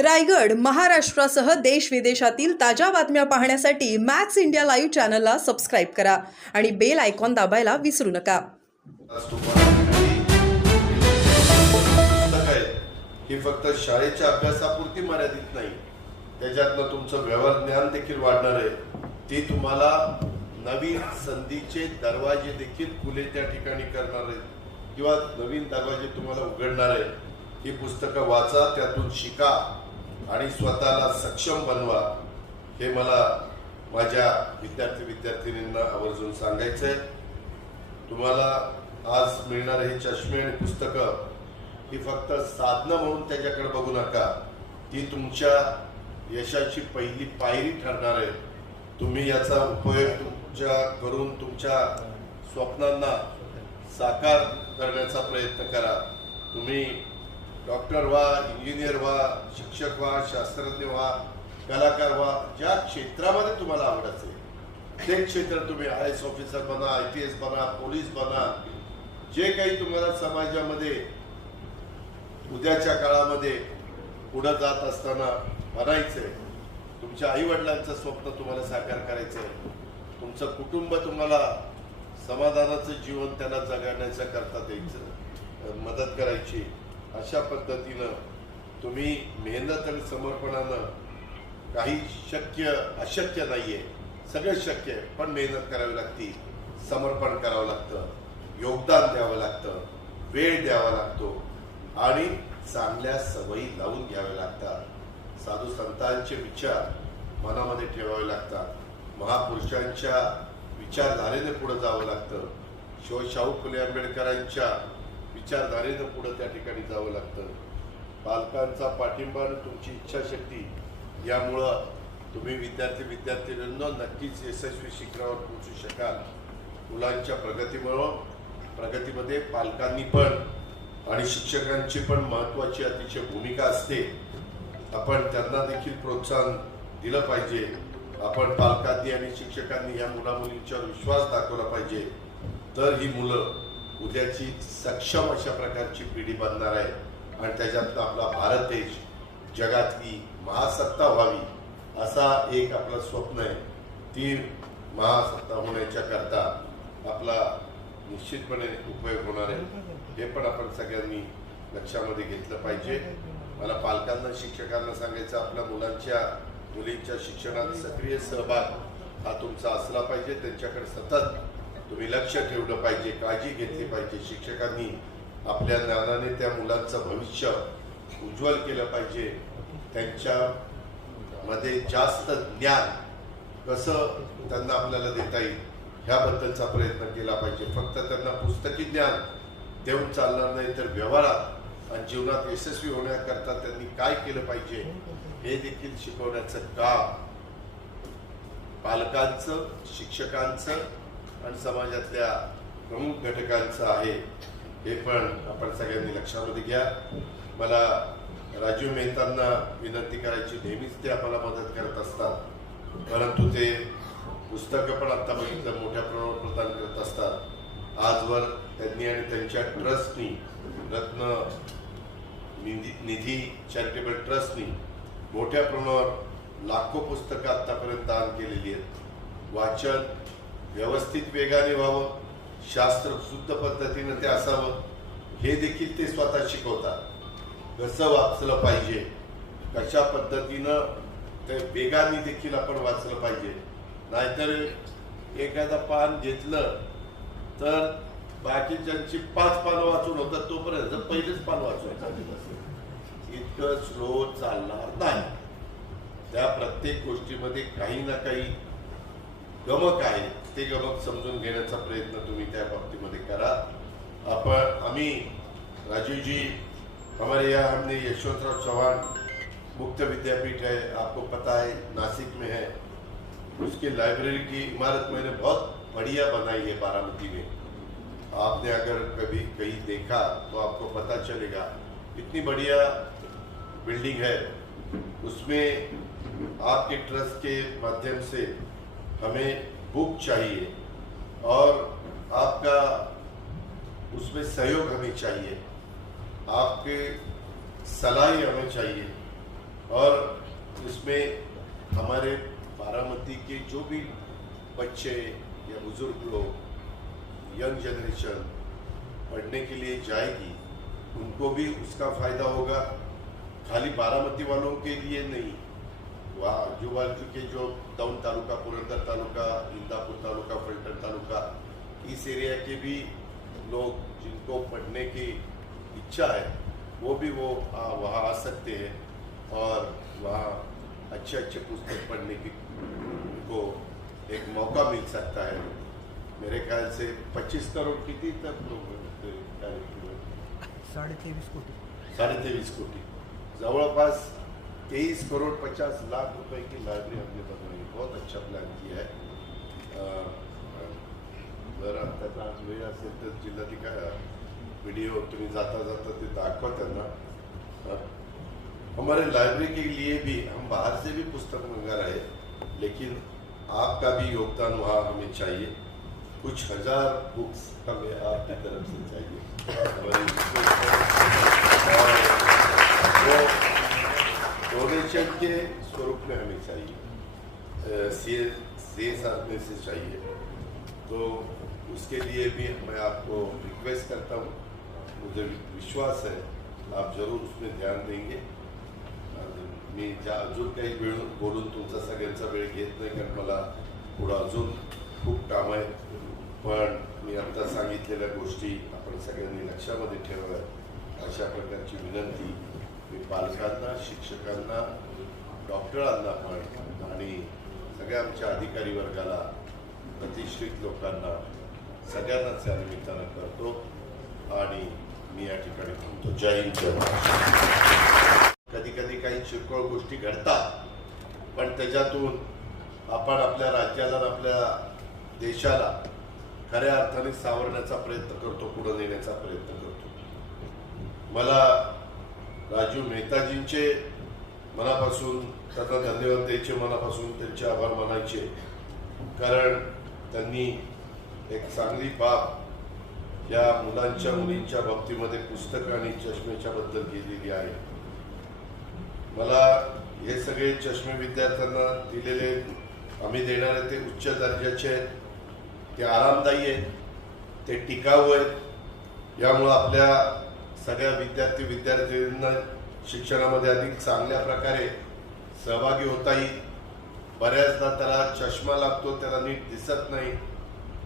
रायगड महाराष्ट्रासह देश विदेशातील ताज्या बातम्या पाहण्यासाठी मॅक्स इंडिया लाईव्ह चॅनलला सबस्क्राईब करा आणि बेल आयकॉन दाबायला विसरू नका. ही फक्त शाळेच्या अभ्यासापुरती मर्यादित नाही. त्याच्यातनं तुमचं व्यवहार ज्ञान देखील वाढणार आहे. ती तुम्हाला नवीन संधीचे दरवाजे देखील खुले त्या ठिकाणी करणार आहेत. किंवा नवीन दरवाजे तुम्हाला उघडणार आहे ही पुस्तकं वाचा त्यातून शिका. आणि स्वतःला सक्षम बनवा हे मला माझ्या विद्यार्थी विद्यार्थिनींना आवर्जून सांगायचं आहे तुम्हाला आज मिळणार हे चष्मे आणि पुस्तकं ही फक्त साधनं म्हणून त्याच्याकडे बघू नका. ती तुमच्या यशाची पहिली पायरी ठरणार आहे. तुम्ही याचा उपयोग तुमच्या करून तुमच्या स्वप्नांना साकार करण्याचा प्रयत्न करा. तुम्ही डॉक्टर व्हा इंजिनियर व्हा शिक्षक व्हा शास्त्रज्ञ व्हा कलाकार व्हा ज्या क्षेत्रामध्ये तुम्हाला आवड असेल ते क्षेत्र तुम्ही आय एस ऑफिसर बना आय पी एस बना पोलीस बना जे काही तुम्हाला समाजामध्ये उद्याच्या काळामध्ये पुढं जात असताना बनायचंय तुमच्या आई वडिलांचं स्वप्न तुम्हाला साकार करायचंय तुमचं कुटुंब तुम्हाला समाधानाचं जीवन त्यांना जगण्याचं करता द्यायचं मदत करायची अशा पद्धतीनं तुम्ही मेहनत आणि समर्पणानं काही शक्य अशक्य नाहीये. सगळं शक्य आहे पण मेहनत करावी लागती समर्पण करावं लागतं योगदान द्यावं लागतं वेळ द्यावा लागतो आणि चांगल्या सवयी लावून घ्याव्या लागतात. साधू संतांचे विचार मनामध्ये ठेवावे लागतात. महापुरुषांच्या विचारधारेने पुढे जावं लागतं. शिव शाहू फुले आंबेडकरांच्या विचारधारेनं पुढं त्या ठिकाणी जावं लागतं. पालकांचा पाठिंबा आणि तुमची इच्छाशक्ती यामुळं तुम्ही विद्यार्थी विद्यार्थिनींना नक्कीच यशस्वी शिखरावर पोहोचू शकाल. मुलांच्या प्रगतीमुळं प्रगतीमध्ये पालकांनी पण आणि शिक्षकांची पण महत्वाची अतिशय भूमिका असते. आपण त्यांना देखील प्रोत्साहन दिलं पाहिजे. आपण पालकांनी आणि शिक्षकांनी या मुलामुलींच्यावर विश्वास दाखवला पाहिजे. तर ही मुलं उद्याची सक्षम अशा प्रकारची पिढी बनणार आहे. आणि त्याच्यातनं आपला भारत देश जगातली महासत्ता व्हावी असा एक आपलं स्वप्न आहे. ती महासत्ता होण्याच्या करता आपला निश्चितपणे उपयोग होणार आहे. हे पण आपण सगळ्यांनी लक्षामध्ये घेतलं पाहिजे. मला पालकांना शिक्षकांना सांगायचं आपल्या मुलांच्या मुलींच्या शिक्षणात सक्रिय सहभाग हा तुमचा असला पाहिजे. त्यांच्याकडे सतत तुम्ही लक्ष ठेवलं पाहिजे काळजी घेतली पाहिजे. शिक्षकांनी आपल्या ज्ञानाने त्या मुलांचं भविष्य उज्ज्वल केलं पाहिजे. त्यांच्या मध्ये जास्त ज्ञान कसं त्यांना आपल्याला देता येईल ह्याबद्दलचा प्रयत्न केला पाहिजे. फक्त त्यांना पुस्तकी ज्ञान देऊन चालणार नाही तर व्यवहारात आणि जीवनात यशस्वी होण्याकरता त्यांनी काय केलं पाहिजे हे देखील शिकवण्याचं काम पालकांचं शिक्षकांचं आणि समाजातल्या प्रमुख घटकांचं आहे हे पण आपण सगळ्यांनी लक्षामध्ये घ्या. मला राजीव मेहतांना विनंती करायची नेहमीच ते आम्हाला मदत करत असतात. परंतु ते पुस्तकं पण आता बघितलं मोठ्या प्रमाणावर प्रदान करत असतात. आजवर त्यांनी आणि त्यांच्या ट्रस्टनी रत्न निधी निधी चॅरिटेबल ट्रस्टनी मोठ्या प्रमाणावर लाखो पुस्तकं आत्तापर्यंत दान केलेली आहेत. वाचन व्यवस्थित वेगाने व्हावं शास्त्र शुद्ध पद्धतीनं ते असावं हे देखील ते स्वतः शिकवतात. कसं वाचलं पाहिजे? कशा पद्धतीनं ते वेगाने देखील आपण वाचलं पाहिजे? नाहीतर एखादा पान घेतलं तर बाकीच्यांची पाच पानं वाचून होतात तोपर्यंत पहिलेच पान वाचवायचं इतकं स्लो चालणार नाही. त्या प्रत्येक गोष्टीमध्ये काही ना काही गमक आहे. ते गमक समजून प्रयत्न तुम्ही त्या बाबतीमध्ये करा. आपण, आम्ही राजीव जी हमारे यहाँ हमने यशवंतराव चौहान मुक्त विद्यापीठ है, आपको पता है, नासिक में है। उसकी लाइब्रेरी की इमारत मैंने बहुत बढ़िया बनाई है बारामती में। आपने अगर कभी कहीं देखा तो आपको पता चलेगा, इतनी बढ़िया बिल्डिंग है। उसमें आपके ट्रस्ट के माध्यम से हमें बुक चाहिए और आपका उसमें सहयोग हमें चाहिए। आपके सलाह हमें चाहिए और इसमें हमारे बारामती के जो भी बच्चे या बुज़ुर्ग लोग, यंग जनरेशन पढ़ने के लिए जाएगी, उनको भी उसका फ़ायदा होगा। खाली बारामती वालों के लिए नहीं बाजू के जो दौंड तालुका पुरंदर तालुका इंदापुर तालुका फलटण तालुका इस एरिया के भी लोग जिनको पढ़ने की इच्छा है वो भी वो आ, वहाँ आ सकते हैं और वहाँ अच्छे अच्छे पुस्तक पढ़ने की उनको एक मौका मिल सकता है। मेरे ख्याल से 25 करोड़ किती तक लोग ते साडे तेवीस कोटी। साढ़े तेईस कोटी। जवळपास तेईस करोड़ पचास लाख रुपए की लाइब्रेरी हमने बनवाई। बहुत अच्छा प्लान किया है। आज असेल तर तुम्ही जाता जाता ते दाखवा त्यांना हमारे लाइब्रेरी के लिए भी हम बाहर से भी पुस्तक मंगा रहे लेकिन आपका भी योगदान वहाँ हमें चाहिए। कुछ हज़ार बुक्स हमें आपकी तरफ़ से चाहिए। वो डोनेशन के स्वरूप में हमें चाहिए। सी सी एस आर से चाहिए। तो उसके लिए भी मैं आपको रिक्वेस्ट करता हूँ। मुझे विश्वास है, आप ज़रूर उसमें ध्यान देंगे। मी ज्या अजून काही वेळ बोलून तुमचा सगळ्यांचा वेळ घेत नाही कारण मला पुढं अजून खूप काम आहे पण मी आता सांगितलेल्या गोष्टी आपण सगळ्यांनी लक्षामध्ये ठेवाव्यात अशा प्रकारची विनंती। मी पालकांना शिक्षकांना डॉक्टरांना पण आणि सगळ्या आमच्या अधिकारी वर्गाला प्रतिष्ठित लोकांना सगळ्यांनाच या निमित्तानं करतो आणि मी या ठिकाणी थांबतो जय हिंद कधी कधी काही चिरकोळ गोष्टी घडतात पण त्याच्यातून आपण आपल्या राज्याला आपल्या देशाला खऱ्या अर्थाने सावरण्याचा प्रयत्न करतो पुढे नेण्याचा प्रयत्न करतो. मला राजू मेहताजींचे मनापासून त्यांना धन्यवाद द्यायचे मनापासून त्यांचे आभार मानायचे. कारण त्यांनी एक चांगली बाब या मुलांच्या मुलींच्या बाबतीमध्ये पुस्तक आणि चष्मेच्या बद्दल केलेली आहे. मला हे सगळे चष्मे विद्यार्थ्यांना दिलेले आम्ही देणारे ते उच्च दर्जाचे आहेत. ते आरामदायी आहेत. ते टिकाऊ आहेत. यामुळं आपल्या सगळ्या विद्यार्थी विद्यार्थ्यांना शिक्षणामध्ये अधिक चांगल्या प्रकारे सहभागी होता येईल. बऱ्याचदा त्याला चष्मा लागतो त्याला नीट दिसत नाही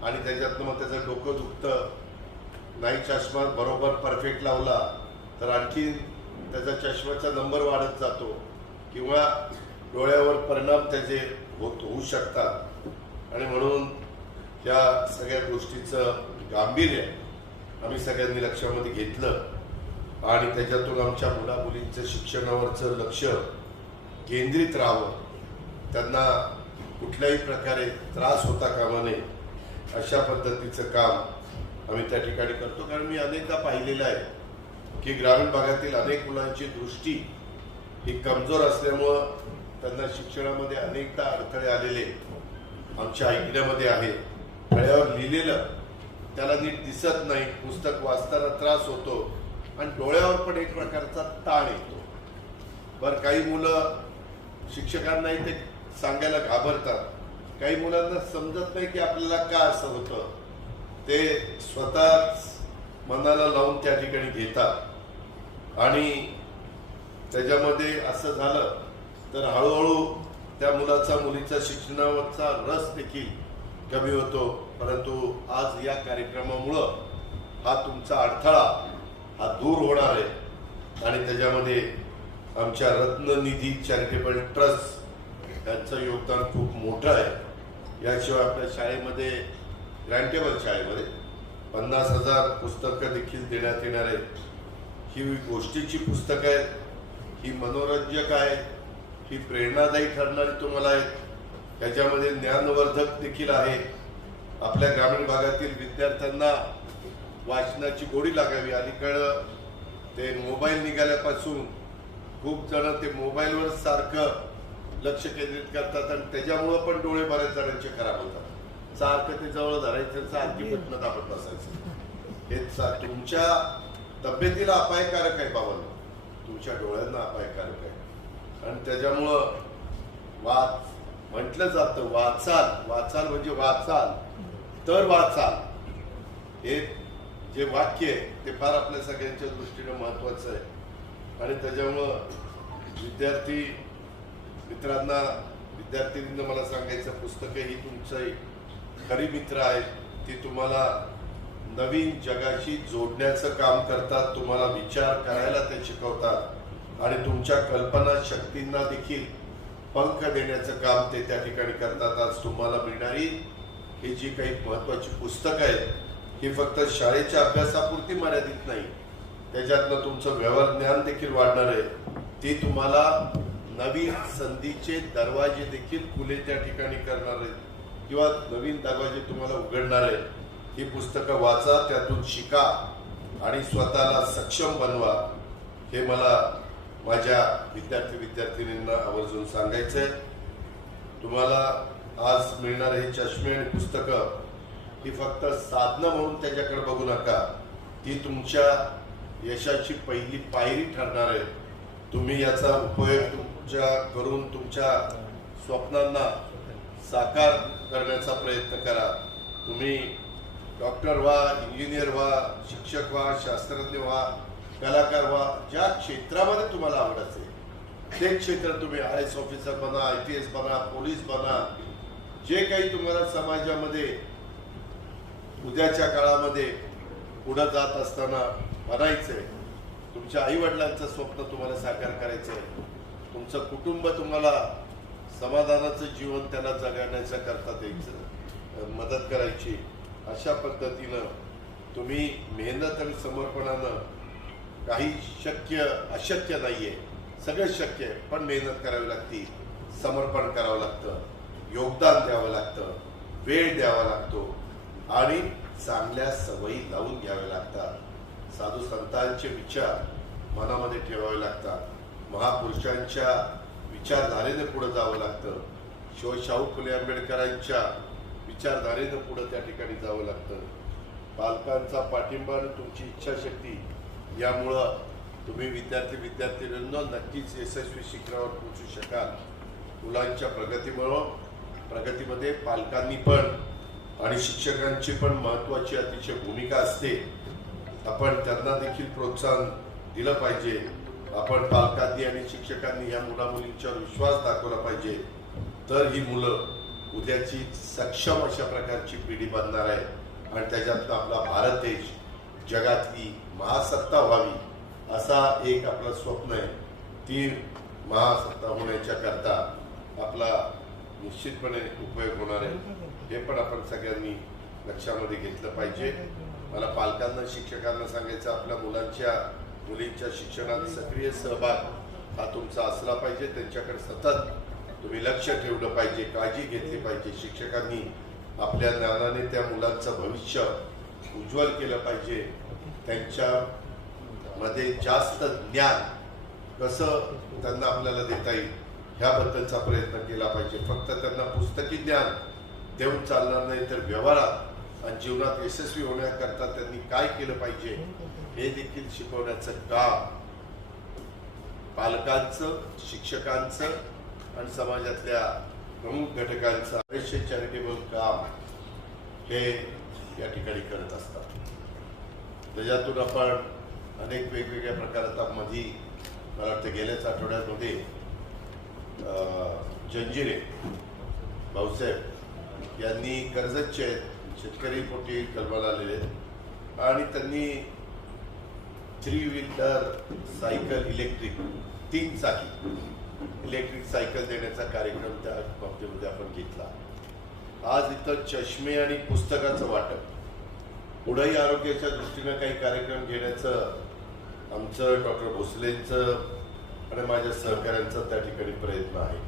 आणि त्याच्यातनं मग त्याचं डोकं दुखतं. नाही चष्मा बरोबर परफेक्ट लावला तर आणखी त्याचा चष्म्याचा नंबर वाढत जातो किंवा डोळ्यावर परिणाम त्याचे होत होऊ शकतात. आणि म्हणून या सगळ्या गोष्टीचं गांभीर्य आम्ही सगळ्यांनी लक्षामध्ये घेतलं. आणि त्याच्यातून आमच्या मुलामुलींचं शिक्षणावरचं लक्ष केंद्रित राहावं. त्यांना कुठल्याही प्रकारे त्रास होता कामा नये अशा पद्धतीचं काम आम्ही त्या ठिकाणी करतो. कारण मी अनेकदा पाहिलेलं आहे की ग्रामीण भागातील अनेक मुलांची दृष्टी ही कमजोर असल्यामुळं त्यांना शिक्षणामध्ये अनेकदा अडथळे आलेले आमच्या ऐकण्यामध्ये आहे. फळ्यावर लिहिलेलं त्याला नीट दिसत नाही पुस्तक वाचताना त्रास होतो. आणि डोळ्यावर पण एक प्रकारचा ताण येतो. बरं काही मुलं शिक्षकांनाही ते सांगायला घाबरतात. काही मुलांना समजत नाही की आपल्याला का असं होतं. ते स्वतःच मनाला लावून त्या ठिकाणी घेतात. आणि त्याच्यामध्ये असं झालं तर हळूहळू त्या मुलाचा मुलीचा शिक्षणावरचा रस देखील कमी होतो. परंतु आज या कार्यक्रमामुळं हा तुमचा अडथळा हा दूर होणार आहे. आणि त्याच्यामध्ये आमच्या रत्ननिधी चॅरिटेबल ट्रस्ट यांचं योगदान खूप मोठं आहे. याशिवाय आपल्या शाळेमध्ये ग्रँटेबल शाळेमध्ये पन्नास हजार पुस्तकं देखील देण्यात येणार आहेत. ही गोष्टीची पुस्तकं आहेत. ही मनोरंजक आहे. ही प्रेरणादायी ठरणारी तुम्हाला आहेत. त्याच्यामध्ये ज्ञानवर्धक देखील आहे आपल्या ग्रामीण भागातील विद्यार्थ्यांना वाचनाची गोडी लागावी. अलीकडं ते मोबाईल निघाल्यापासून खूप जण ते मोबाईलवर सारखं लक्ष केंद्रित करतात आणि त्याच्यामुळं पण डोळे बऱ्याच जणांचे खराब होतात. सारखं ते जवळ धरायचं सारखी बटणं दाबत बसायचं. हे तुमच्या तब्येतीला अपायकारक आहे बाबांनो तुमच्या डोळ्यांना अपायकारक आहे. आणि त्याच्यामुळं वाच म्हटलं जातं वाचाल. वाचाल म्हणजे वाचाल. तर वाचाल. हे जे वाक्य आहे ते फार आपल्या सगळ्यांच्या दृष्टीनं महत्वाचं आहे. आणि त्याच्यामुळं विद्यार्थी मित्रांना विद्यार्थ्यांना मला सांगायचं पुस्तकं ही तुमचं खरी मित्र आहेत. ती तुम्हाला नवीन जगाशी जोडण्याचं काम करतात तुम्हाला विचार करायला ते शिकवतात. आणि तुमच्या कल्पना शक्तींना देखील पंख देण्याचं काम ते त्या ठिकाणी करतात. आज तुम्हाला मिळणारी ही जी काही महत्वाची पुस्तकं आहेत ही फक्त शाळेच्या अभ्यासापुरती मर्यादित नाही. त्याच्यातनं तुमचं व्यवहार ज्ञान देखील वाढणार आहे. ती तुम्हाला नवीन संधीचे दरवाजे देखील खुले त्या ठिकाणी करणार आहेत. किंवा नवीन दरवाजे तुम्हाला उघडणार आहे ही पुस्तकं वाचा त्यातून शिका आणि स्वतःला सक्षम बनवा. हे मला माझ्या विद्यार्थी विद्यार्थिनींना आवर्जून सांगायचं आहे तुम्हाला आज मिळणारे हे चष्मे आणि पुस्तकं ही फक्त साधनं म्हणून त्याच्याकडे बघू नका. ती तुमच्या यशाची पहिली पायरी ठरणार आहे. तुम्ही याचा उपयोग तुमच्या करून तुमच्या स्वप्नांना साकार करण्याचा प्रयत्न करा. तुम्ही डॉक्टर व्हा इंजिनियर व्हा शिक्षक व्हा शास्त्रज्ञ व्हा कलाकार व्हा ज्या क्षेत्रामध्ये तुम्हाला आवड असेल. ते क्षेत्र तुम्ही आय एस ऑफिसर बना आय पी एस बना पोलीस बना. जे काही तुम्हाला समाजामध्ये उद्याच्या काळामध्ये पुढं जात असताना बनायचंय तुमच्या आई वडिलांचं स्वप्न तुम्हाला साकार करायचंय. तुमचं कुटुंब तुम्हाला समाधानाचं जीवन त्यांना जगण्याच्या करता द्यायचं मदत करायची. अशा पद्धतीनं तुम्ही मेहनत आणि समर्पणानं काही शक्य अशक्य नाहीये. सगळं शक्य आहे पण मेहनत करावी लागती समर्पण करावं लागतं योगदान द्यावं लागतं वेळ द्यावा लागतो. आणि चांगल्या सवयी लावून घ्याव्या लागतात. साधू संतांचे विचार मनामध्ये ठेवावे लागतात. महापुरुषांच्या विचारधारेने पुढे जावं लागतं. शिव शाहू फुले आंबेडकरांच्या विचारधारेनं पुढे त्या ठिकाणी जावं लागतं. पालकांचा पाठिंबा आणि तुमची इच्छाशक्ती यामुळं तुम्ही विद्यार्थी विद्यार्थिनींना नक्कीच यशस्वी शिखरावर पोहोचू शकाल. मुलांच्या प्रगतीमुळं प्रगतीमध्ये पालकांनी पण आणि शिक्षकांची पण महत्वाची अतिशय भूमिका असते. आपण त्यांना देखील प्रोत्साहन दिलं पाहिजे. आपण पालकांनी आणि शिक्षकांनी या मुलामुलींच्यावर विश्वास दाखवला पाहिजे. तर ही मुलं उद्याची सक्षम अशा प्रकारची पिढी बनणार आहे. आणि त्याच्यातनं आपला भारत देश जगातली महासत्ता व्हावी असा एक आपलं स्वप्न आहे. ती महासत्ता होण्याच्या करता आपला निश्चितपणे उपयोग होणार आहे. हे पण आपण सगळ्यांनी लक्षामध्ये घेतलं पाहिजे. मला पालकांना शिक्षकांना सांगायचं आपल्या मुलांच्या मुलींच्या शिक्षणात सक्रिय सहभाग हा तुमचा असला पाहिजे. त्यांच्याकडे सतत तुम्ही लक्ष ठेवलं पाहिजे काळजी घेतली पाहिजे. शिक्षकांनी आपल्या ज्ञानाने त्या मुलांचं भविष्य उज्ज्वल केलं पाहिजे. त्यांच्या मध्ये जास्त ज्ञान कसं त्यांना आपल्याला देता येईल? ह्याबद्दलचा प्रयत्न केला पाहिजे. फक्त त्यांना पुस्तकी ज्ञान देऊन चालणार नाही तर व्यवहारात आणि जीवनात यशस्वी होण्याकरता त्यांनी काय केलं पाहिजे हे देखील शिकवण्याचं काम पालकांचं शिक्षकांचं आणि समाजातल्या प्रमुख घटकांचं बरेचसे चॅरिटेबल काम हे या ठिकाणी करत असतात. त्याच्यातून आपण अनेक वेगवेगळ्या प्रकारात मधी मला वाटतं गेल्याच आठवड्यामध्ये जंजिरे भाऊसाहेब यांनी कर्जतचे आहेत. शेतकरी पोटी कलमाला आलेले आहेत. आणि त्यांनी थ्री व्हीलर सायकल इलेक्ट्रिक तीन चाकी इलेक्ट्रिक सायकल देण्याचा कार्यक्रम त्या बाबतीमध्ये आपण घेतला. आज इथं चष्मे आणि पुस्तकाचं वाटप. पुढेही आरोग्याच्या दृष्टीनं काही कार्यक्रम घेण्याचं आमचं डॉक्टर भोसलेंचं आणि माझ्या सहकाऱ्यांचा त्या ठिकाणी प्रयत्न आहे.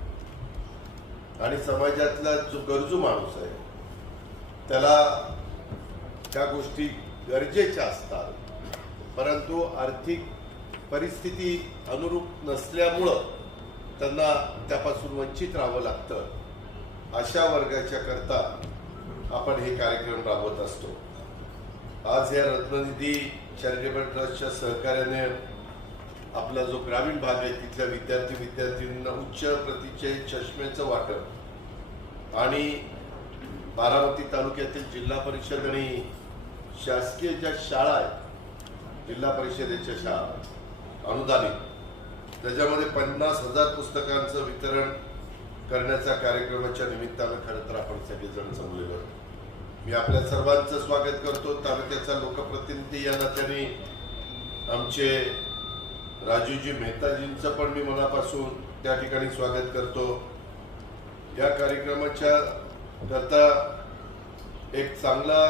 आणि समाजातला जो गरजू माणूस आहे त्याला त्या गोष्टी गरजेच्या असतात. परंतु आर्थिक परिस्थिती अनुरूप नसल्यामुळं त्यांना त्यापासून वंचित राहावं लागतं. अशा वर्गाच्या करता आपण हे कार्यक्रम राबवत असतो. आज या रत्ननिधी चॅरिटेबल ट्रस्टच्या सहकार्याने आपला जो ग्रामीण भाग आहे तिथल्या विद्यार्थी विद्यार्थ्यांना उच्च प्रतीचे चष्मेचं वाटप. आणि बारामती तालुक्यातील जिल्हा परिषद आणि शासकीय ज्या शाळा आहेत जिल्हा परिषदेच्या शाळा अनुदानित त्याच्यामध्ये पन्नास हजार पुस्तकांचं वितरण करण्याचा कार्यक्रमाच्या निमित्तानं खरं तर आपण सगळेजण जमलेलो मी आपल्या सर्वांचं स्वागत करतो. तालुक्याचा लोकप्रतिनिधी या नात्याने आमचे राजूजी मेहताजींचं पण मी मनापासून त्या ठिकाणी स्वागत करतो. या कार्यक्रमाच्या करता एक चांगला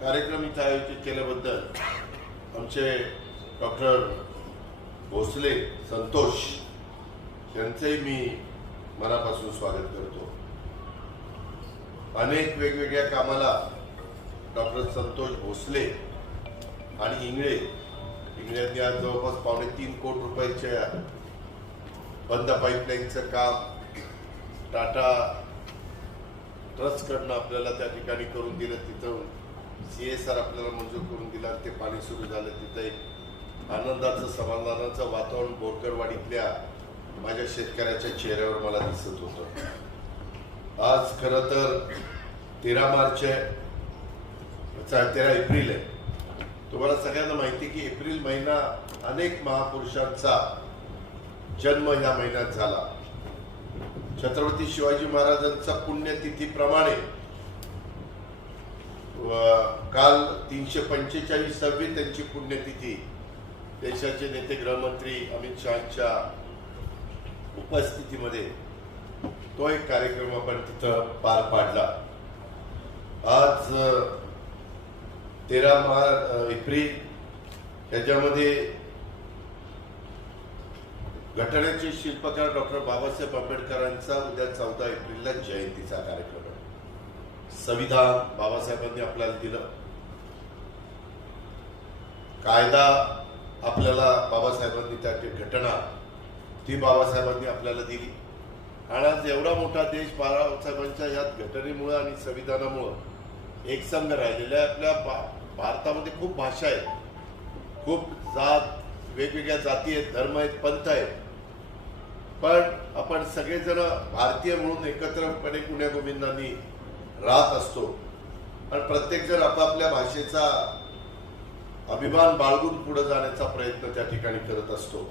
कार्यक्रम इथं आयोजित केल्याबद्दल आमचे डॉक्टर भोसले संतोष यांचंही मी मनापासून स्वागत करतो. अनेक वेगवेगळ्या कामाला डॉक्टर संतोष भोसले आणि इंगळे इंगळ्यांनी आज जवळपास पावणे तीन कोटी रुपयाच्या बंद पाईपलाईनचं काम टाटा ट्रस्टकडनं आपल्याला त्या ठिकाणी करून दिलं. तिथं सी एस आर आपल्याला मंजूर करून दिला ते पाणी सुरू झालं. तिथं एक आनंदाचं समाधानाचं वातावरण बोरकरवाडीतल्या माझ्या शेतकऱ्याच्या चेहऱ्यावर मला दिसत होतं. आज खरं तर तेरा मार्च आहे तेरा एप्रिल आहे. तुम्हाला सगळ्यांना माहिती की एप्रिल महिना अनेक महापुरुषांचा जन्म या महिन्यात झाला. छत्रपती शिवाजी महाराजांचा पुण्यतिथीप्रमाणे काल तीनशे पंचेचाळीसावी त्यांची पुण्यतिथी देशाचे नेते गृहमंत्री अमित शहाच्या उपस्थितीमध्ये तो एक कार्यक्रम आपण तिथं पार पाडला. आज तेरा मार एप्रिल त्याच्यामध्ये घटनेचे शिल्पकार डॉक्टर बाबासाहेब आंबेडकरांचा उद्या चौदा एप्रिलला जयंतीचा कार्यक्रम आहे. संविधान बाबासाहेबांनी आपल्याला दिलं. कायदा आपल्याला बाबासाहेबांनी त्या घटना ती बाबासाहेबांनी आपल्याला दिली. आणि आज एवढा मोठा देश बाबासाहेबांच्या या घटनेमुळं आणि संविधानामुळं एकसंघ राहिलेला आहे आपल्या भारतामध्ये खूप भाषा आहेत. खूप जात वेगवेगळ्या जाती आहेत धर्म आहेत पंथ आहेत. पण आपण सगळेजण भारतीय म्हणून एकत्रपणे पुण्या गोविंदांनी राहत असतो. आणि प्रत्येकजण आपापल्या भाषेचा अभिमान बाळगून पुढे जाण्याचा प्रयत्न त्या ठिकाणी करत असतो.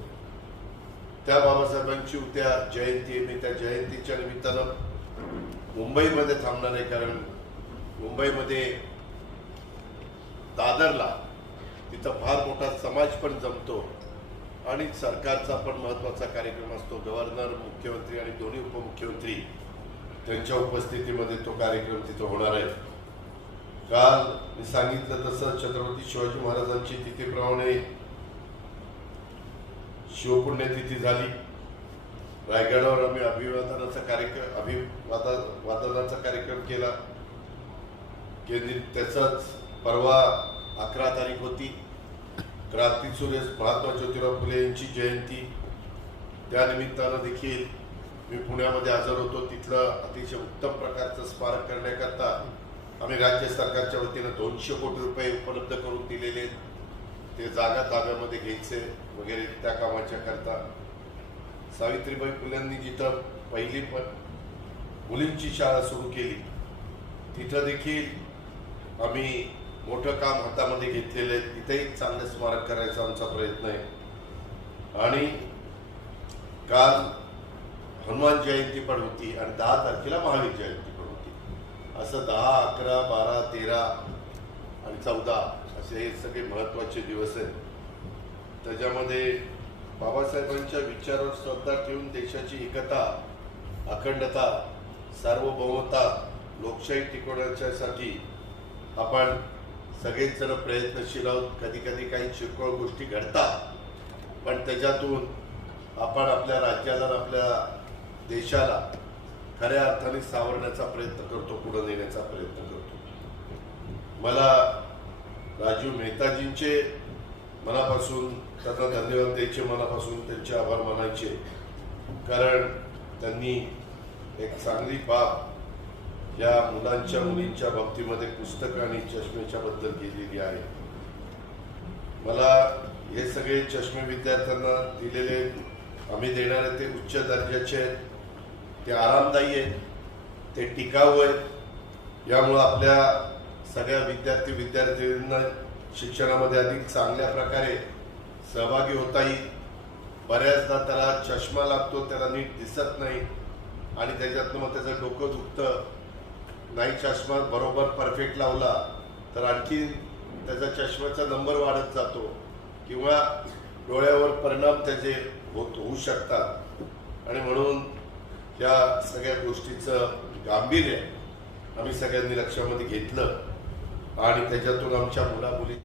त्या बाबासाहेबांची उद्या जयंती आहे. मी त्या जयंतीच्या निमित्तानं मुंबईमध्ये थांबणार आहे कारण मुंबईमध्ये दादरला. तिथं फार मोठा समाज पण जमतो. आणि सरकारचा पण महत्त्वाचा कार्यक्रम असतो. गव्हर्नर मुख्यमंत्री आणि दोन्ही उपमुख्यमंत्री त्यांच्या उपस्थितीमध्ये तो कार्यक्रम तिथं होणार आहे. काल मी सांगितलं तसं छत्रपती शिवाजी महाराजांची तिथीप्रमाणे शिवपुण्यतिथी झाली. रायगडावर आम्ही अभिवादनाचा कार्यक्रम अभिवादा वादनाचा कार्यक्रम केला. केंद्रित त्याचाच परवा अकरा तारीख होती. क्रांतीसूर्य महात्मा ज्योतिराव फुले यांची जयंती. त्यानिमित्तानं देखील मी पुण्यामध्ये हजर होतो. तिथलं अतिशय उत्तम प्रकारचं स्मारक करण्याकरता आम्ही राज्य सरकारच्या वतीनं दोनशे कोटी रुपये उपलब्ध करून दिलेले. ते जागा ताब्यामध्ये घ्यायचे वगैरे त्या कामाच्या करता. सावित्रीबाई फुल्यांनी जिथं पहिली पण मुलींची शाळा सुरू केली तिथं देखील आम्ही मोठं काम हातामध्ये घेतलेलं आहे. तिथेही चांगलं स्मारक करायचा आमचा प्रयत्न आहे. आणि काल हनुमान जयंती पण होती आणि दहा तारखेला महावीर जयंती पण होती. असं दहा अकरा बारा तेरा आणि चौदा असे हे सगळे महत्त्वाचे दिवस आहेत. त्याच्यामध्ये बाबासाहेबांच्या विचारावर श्रद्धा ठेवून देशाची एकता अखंडता सार्वभौमता लोकशाही टिकवण्याच्यासाठी आपण सगळेच जण प्रयत्नशील आहोत. कधी कधी काही किरकोळ गोष्टी घडतात. पण त्याच्यातून आपण आपल्या राज्याला आपल्या देशाला खऱ्या अर्थाने सावरण्याचा प्रयत्न करतो पुढे नेण्याचा प्रयत्न करतो. मला राजू मेहताजींचे मनापासून त्यांना धन्यवाद द्यायचे मनापासून त्यांचे आभार मानायचे. कारण त्यांनी एक चांगली बाब या मुलांच्या मुलींच्या बाबतीमध्ये पुस्तक आणि चष्मेच्या बद्दल केलेली आहे. मला हे सगळे चष्मे विद्यार्थ्यांना दिलेले आम्ही देणारे ते उच्च दर्जाचे आहेत. ते आरामदायी आहेत. ते टिकाऊ आहेत. यामुळं आपल्या सगळ्या विद्यार्थी विद्यार्थिनींना शिक्षणामध्ये अधिक चांगल्या प्रकारे सहभागी होता येईल. बऱ्याचदा त्याला चष्मा लागतो त्याला नीट दिसत नाही. आणि त्याच्यातनं मग त्याचं डोकं दुखतं. नाही चष्मा बरोबर परफेक्ट लावला तर आणखी त्याचा चष्म्याचा नंबर वाढत जातो किंवा डोळ्यावर परिणाम त्याचे होत होऊ शकतात. आणि म्हणून या सगळ्या गोष्टीचं गांभीर्य आम्ही सगळ्यांनी लक्षामध्ये घेतलं. आणि त्याच्यातून आमच्या मुलामुली